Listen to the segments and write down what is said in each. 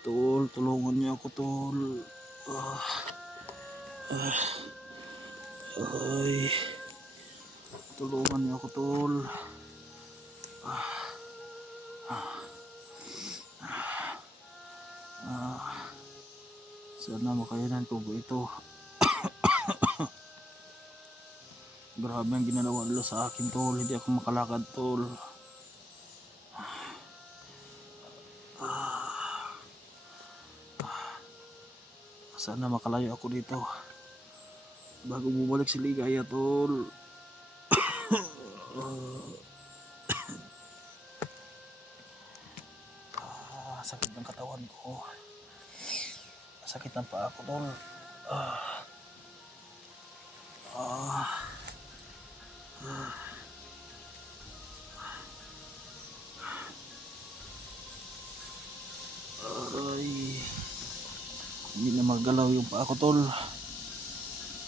Tol, tulungan niyo ako, tol. Ah, ah, ay, tulungan niyo ako, tol. Sana makayanan ko ito. Grabe ang ginagawa nila sa akin, tol. Hindi ako makalakad, tol. Sana makalayo ako dito bago bumalik si Ligaya, tol. Sakit ng katawan ko. Sakit ng paa ko, tol. Ay, hindi na magalaw yung paa ko, tol.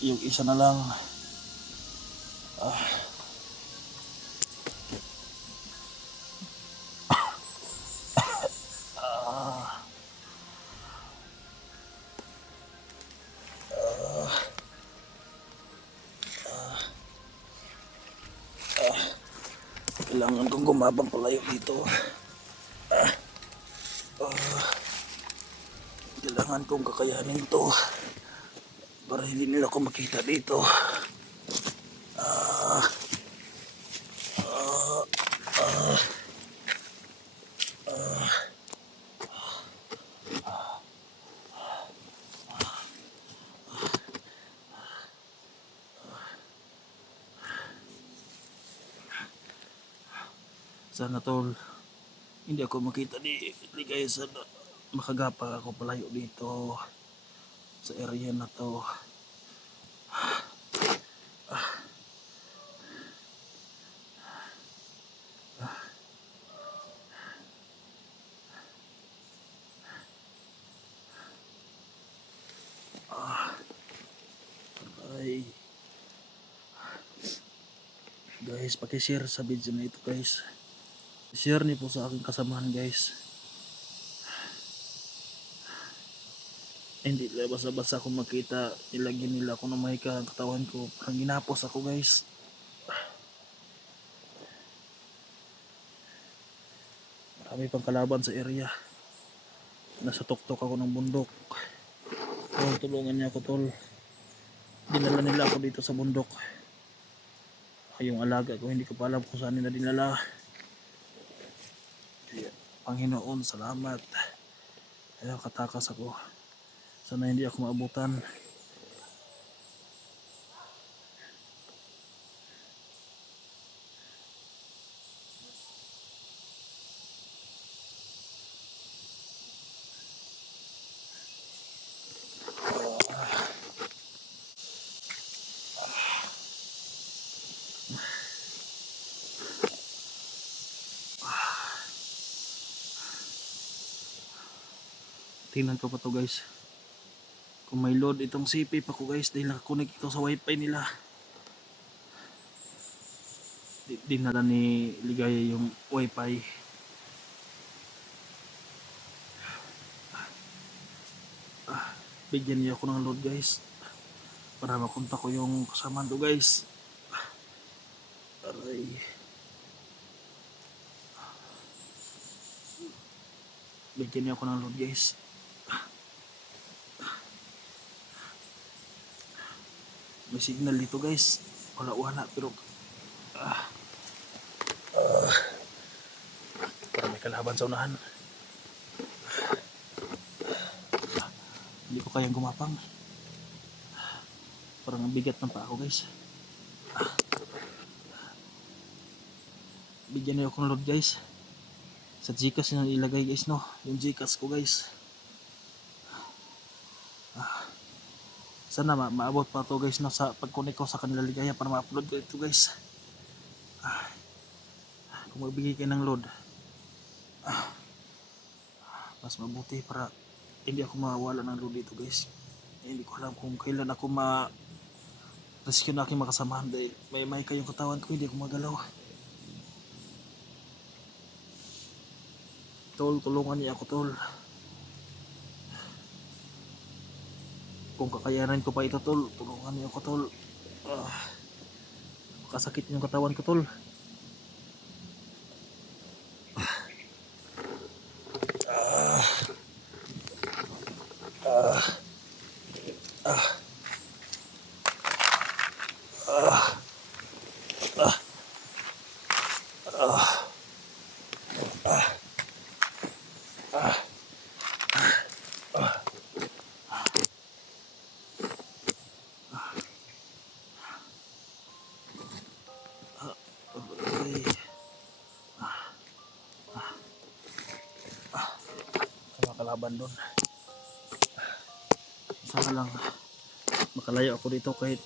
Yung isa na lang. Kailangan kong gumabang palayo dito. Kailangan kong kakayanin to para hindi nila ako makita dito. Sana, tol, hindi ako makita ni Ligaya. Sana makagapa ako palayo dito sa area na to. Ay, guys, paki-share sa video na ito, guys. Share niyo po sa aking kasamahan, guys. Hindi lang basta-basta ako makita. Ilagyan nila ako ng mahika ang katawan ko. Parang ginapos ako, guys. Marami pang kalaban sa area. Nasa tuktok ako ng bundok. Tol, tulungan niya ako, tol. Dinala nila ako dito sa bundok. Ay, yung alaga ko, hindi ko pa alam kung saan nila dinala. Panginoon, salamat. Kaya katakas ako. Sana hindi ako maabutan. Tingnan ko pa to, guys. Kung may load itong CP pa ko, guys, dahil nakakunik ito sa wifi nila. Dinala ni Ligaya yung wifi. Bigyan niya ako ng load, guys, para makunta ko yung kasama to, guys. Aray. Bigyan niya ako ng load, guys. May signal dito, guys. Wala pero para may kalaban sa unahan. Hindi ko kayang gumapang. Parang ang bigat ng paa ko, guys. Bigyan niyo ako ng load, guys. Sa Gcash na ilagay, guys, no? Yung Gcash ko, guys. Sana maabot pa to, guys, no? Sa pag-connect ko sa kanila Ligaya para ma-upload ko ito, guys. Kung magbigay kayo ng load, mas mabuti para hindi ako mawala ng load dito, guys. Hindi ko alam kung kailan ako rescue na aking makasamahan dahil may kayong katawan ko, hindi ako magalaw. Tol, tulungan niya ako, tol. kung kakayanin ko pa ito tol. Tulungan niyo ako tol. Makasakit yung katawan ko tol. Ay, mga kalaban doon. Sana lang makalayo ako dito kahit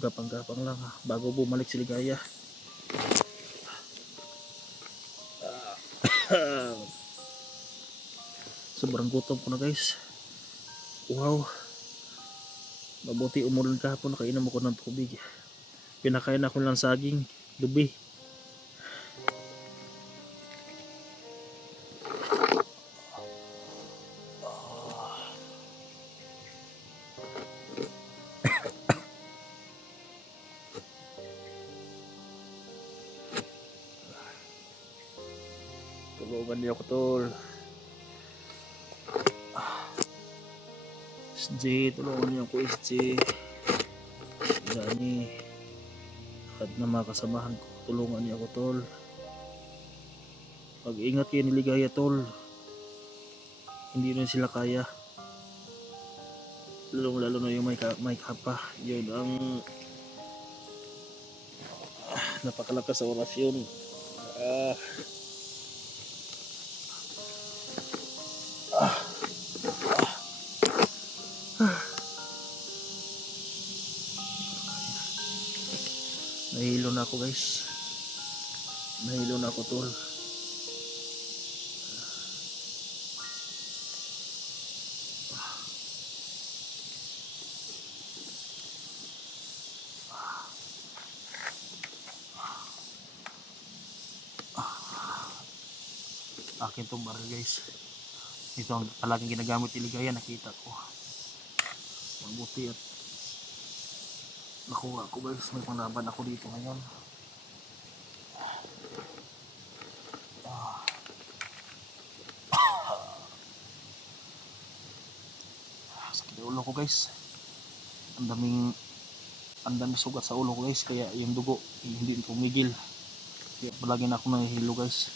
gapang-gapang lang bago bumalik si Ligaya. Sobrang gutom ko na guys. Wow, mabuti umulan kahapon, nakainom ako ng tubig. Pinakain ako ng saging lubi. Tulungan niyo ako tol. SJ, tulungan niyo ako SJ. Dani, at na mga kasamahan ko, tulungan niyo ako tol. Pag-ingat kayo ni Ligaya tol. Hindi rin sila kaya. Lalo na yung may kapa. Yun ang napakalakas sa orasyon. Nahilo na ako guys. Nahilo na ako tol. Akin tong baril guys. Ito ang palaging ginagamit ni Ligaya, nakita ko. Mabuti at nakuha ko guys. May panglaban ako dito ngayon. Sakit ang ulo ko guys. Ang daming sugat sa ulo ko guys. Kaya yung dugo hindi tumigil. Kaya palagi na ako nahihilo guys.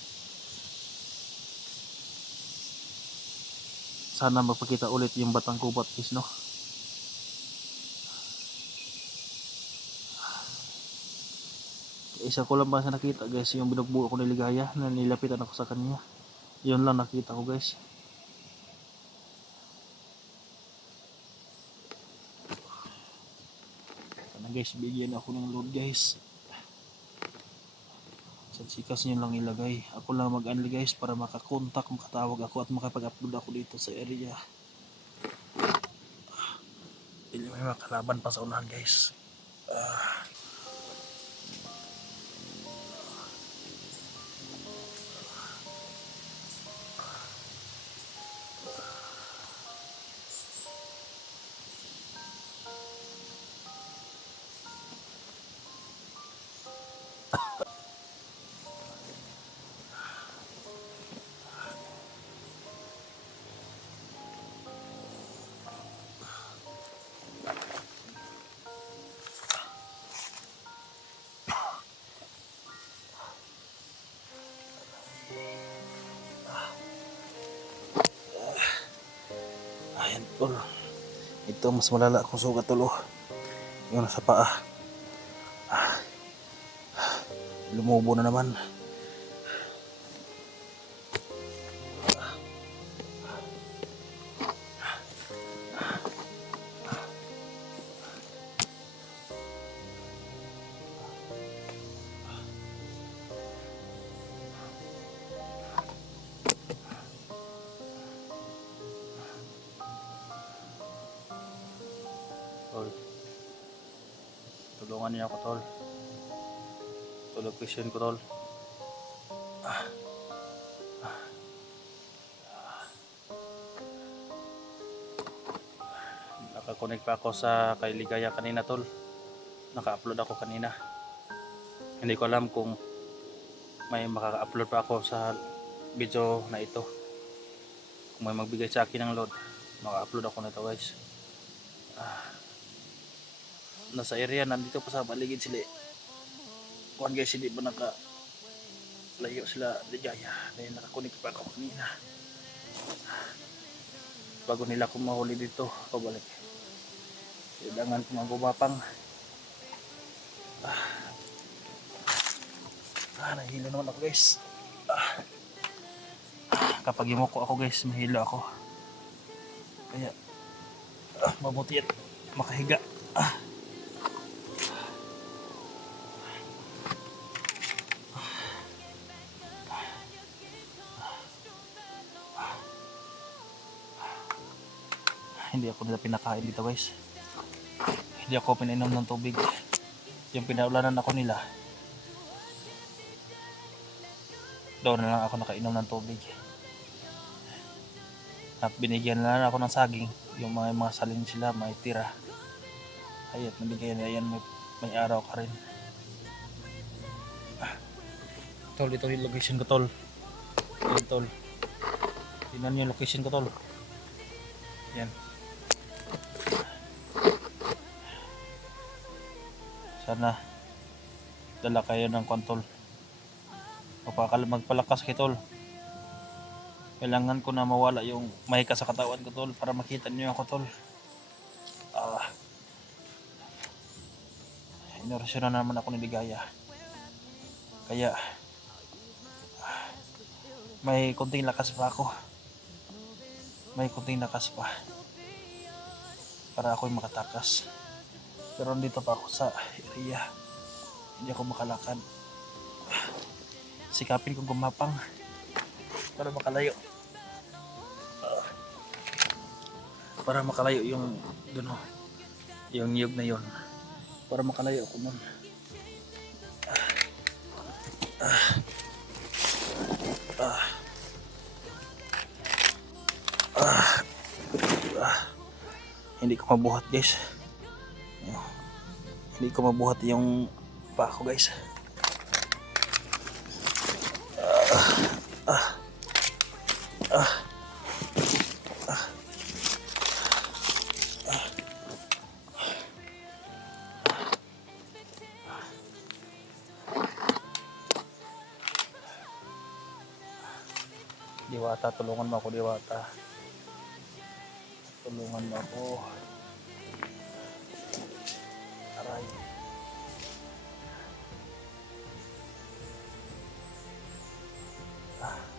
Sana mapakita ulit yung batang kubat guys no. Isa ko lang ba sa nakita guys, yung binugbuo ko ni Ligaya na nilapitan ako sa kanya. Yun lang nakita ko guys. Sana guys, bigyan ako ng load guys. Sa sikas nyo lang ilagay. Ako lang mag-unli guys para makakontak, makatawag ako at makapag-upload ako dito sa area. Hindi may makalaban pa sa unahan guys. Ayan tol. Ito mas malala akong sugat tol. Yun sa paa. Lumubo na naman. Tol, tulungan niyo ako tol. Tulog question ko tol. Nakakonect pa ako sa kay Ligaya kanina tol. Naka-upload ako kanina. Hindi ko alam kung may makaka-upload pa ako sa video na ito. Kung may magbigay sa akin ng load, maka-upload ako nito guys. Nasa area, nandito pa sa paligid sila. Kuhan guys, hindi ba layo sila Ligaya. Dahil nakakonect pa ako kanina. Bago nila ako mahuli dito, pabalik. Kailangan ko magumapang. Nahilo naman ako guys. Kapag yumuko ako guys, mahilo ako. Kaya mabuti at makahiga. Hindi ako nila pinakain dito guys. Hindi ako pinainom ng tubig. Yung pinaulanan ako nila, doon na lang ako nakainom ng tubig. At binigyan na lang ako ng saging. Yung mga salin sila, may tira. Ayat, nabigyan na yan, may araw ka rin. Tol, ito yung location ko tol. Ayan tol. Tingnan yung location ko tol. Yan. Sana dala kayo ng kontol. Magpalakas kay tol. Kailangan ko na mawala yung mahika sa katawan ko tol para makita niyo ako tol. Inorasyon na naman ako ni Ligaya. Kaya may kunting lakas pa ako. May kunting lakas pa para ako'y makatakas. Pero dito pa ako sa area. Hindi ako makalakad. Sikapin kong gumapang para makalayo. Para makalayo yung doon, yung niyog na yon. Para makalayo ako nun. Hindi ko mabuhat guys. Hindi ko mabuhat yung pa ko guys. Diwata, tulungan mo ako Diwata. Tulungan mo ako. Aray.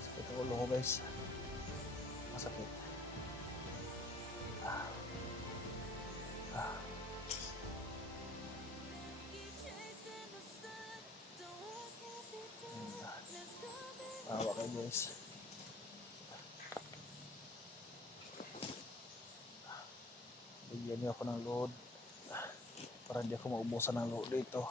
Sakit ang ulo ko guys. Masakit. Awa kayo guys. Bigyan niyo ako ng load para hindi ako maubusan ng load dito.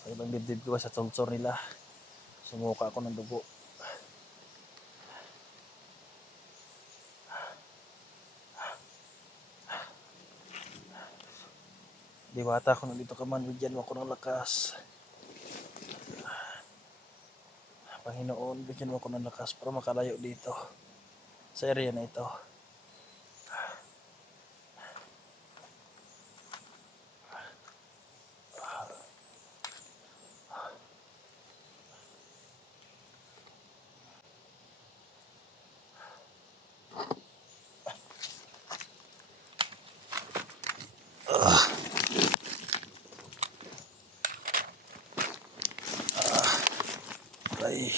Sa ibang dibdib ko sa tonsor nila, sumuka ako ng dugo. Diwata, kung nandito ka man, bigyan mo ako ng lakas. Panginoon, bigyan mo ako ng lakas para makalayo dito sa area na ito. Ay.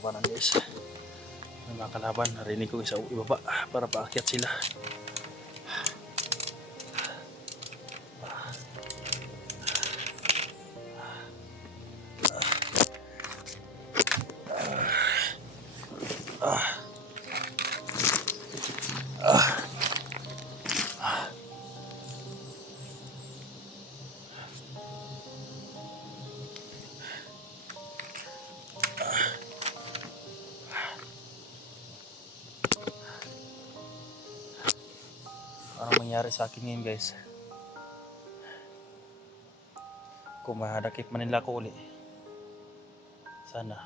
labanan guys. May mga kalaban, narinig ko isa ibaba para paakyat sila. Anong mangyari sa akin ngayon guys? Kung mahadakip man nila ko uli, sana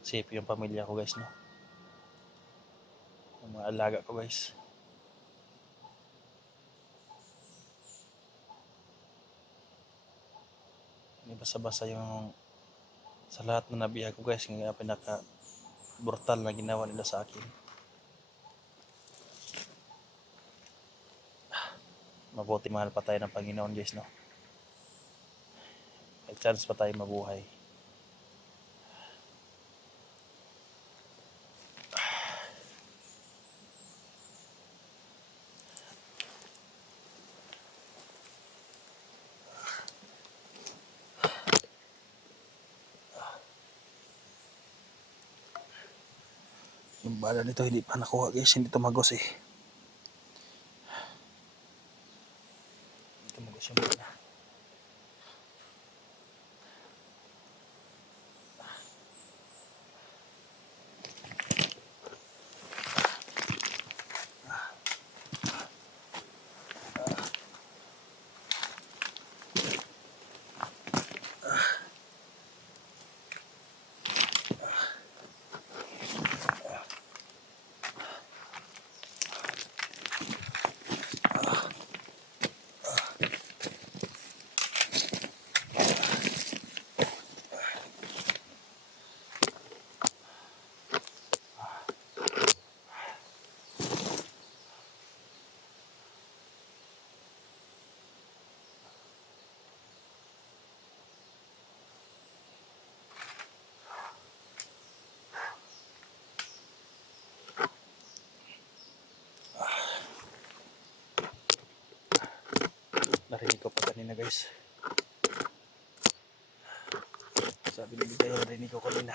safe yung pamilya ko guys, no? Yung mga alaga ko guys. Hindi basta-basta yung sa lahat na nabiya ko guys, yung pinaka brutal na ginawa nila sa akin. Mabuti mahal pa tayo ng Panginoon guys, no? May chance pa tayo mabuhay. Yung bala nito hindi pa nakuha guys, hindi tumagos eh. Hindi tumagos yung bala. Narinig ko pa kanina guys. Sabi ni Bigay, narinig ko kanina.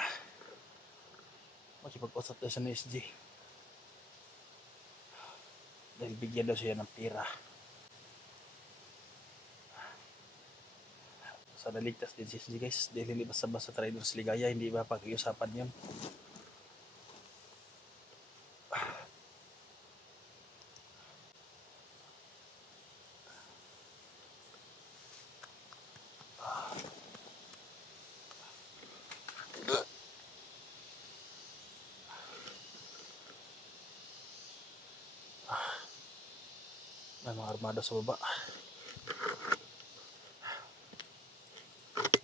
Makipag-usap tayo sa SG. Dahil bigyan daw siya ng pera. Sana ligtas din si SG guys. Dahil hindi basta-basta trader si Ligaya. Hindi ba pag-iusapan yun? May mga armado sa baba.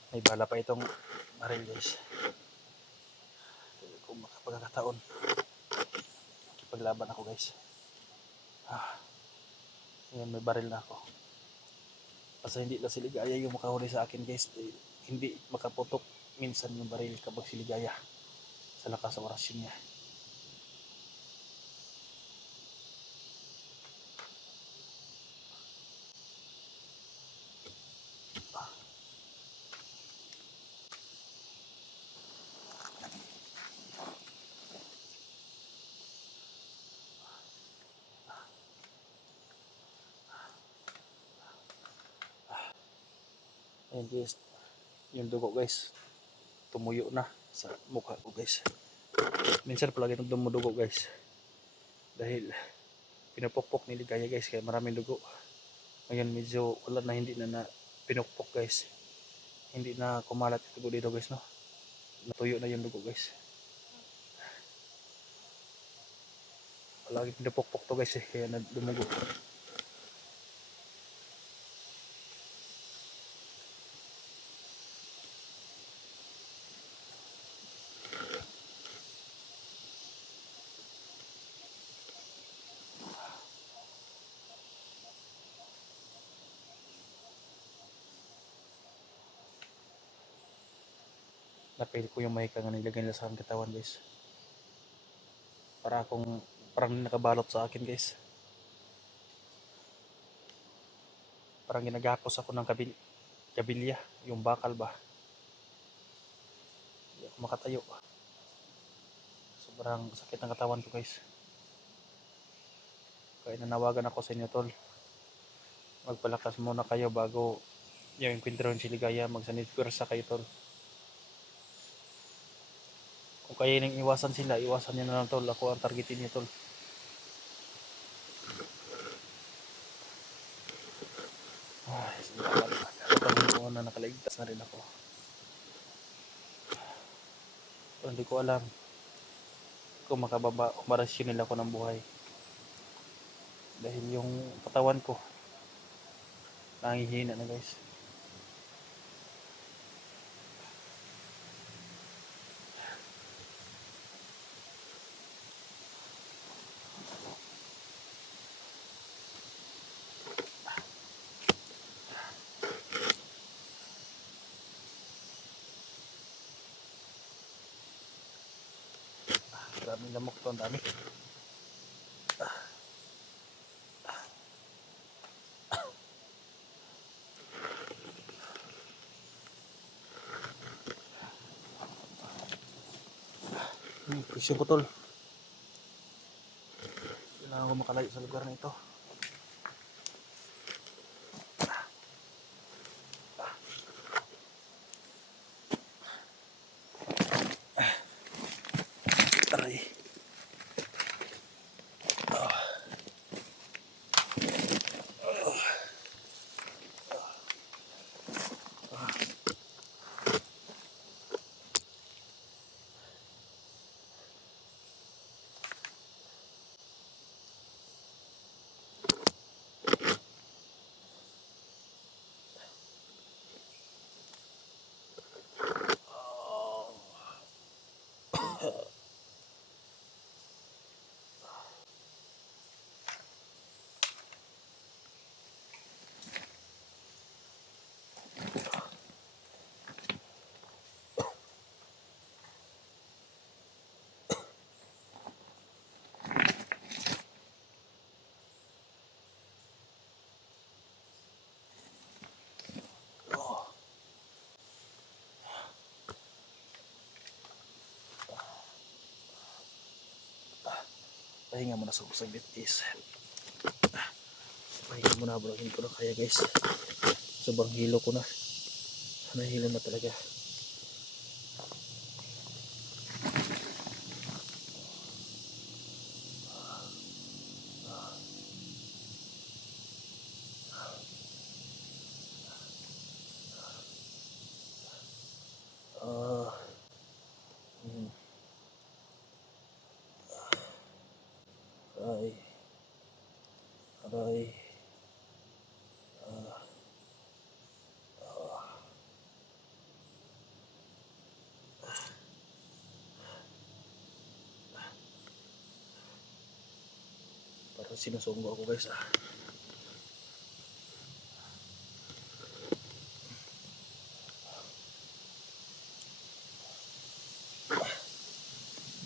May bala pa itong baril guys. Kung makapagkakataon, makipaglaban ako guys. Ayan, may baril na ako. Basta hindi na si Ligaya yung makahuli sa akin guys. Hindi makaputok minsan yung baril kapag si Ligaya sa lakas sa orasyon niya. Ayan guys, yung dugo guys, tumuyo na sa mukha ko guys. Minsan palagi nang dumudugo guys. Dahil pinupukpok ni Ligaya guys, kaya maraming dugo. Ngayon medyo wala na, hindi na pinukpok guys. Hindi na kumalat yung dugo dito guys, no? Natuyo na yung dugo guys. Palagi pinupukpok to guys eh, kaya dumugo. Napili ko yung mic nga nilagay nila sa aking katawan guys. Parang nakabalot sa akin guys. Parang ginagapos ako ng kabilya, yung bakal ba. Hindi ako makatayo. Sobrang sakit ng katawan ko guys. Kaya nanawagan ako sa inyo tol. Magpalakas muna kayo bago yung enkwentro si Ligaya. Magsanit pwersa kayo tol. Kung kaya nang iwasan sila, iwasan nyo na lang tol. Ako ang targetin nyo tol. Ay, salamat. Kapag ko na nakaligtas na rin ako. Pero hindi ko alam kung marescue nila ako ng buhay. Dahil yung katawan ko nangihina na guys. Maraming lamok to, ang dami. Presyo ko tol. Kailangan ko makalayo sa lugar na ito. Aray. Pahinga muna sa saglit guys. Pahinga muna bro, hindi ko na kaya guys. Sobrang hilo ko na. Nahilo na talaga. Aray. Aray. Parang sinusunggo ako guys ah.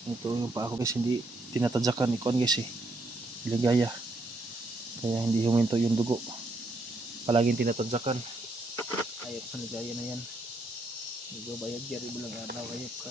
Ito yung pa ako guys, hindi tinatadyakan ikuan guys eh. Ligaya. Kaya hindi huminto yung dugo. Palaging tinatadyakan. Ayop sa Ligaya na yan. Hindi ko bayad yari bilang araw, ayop ka.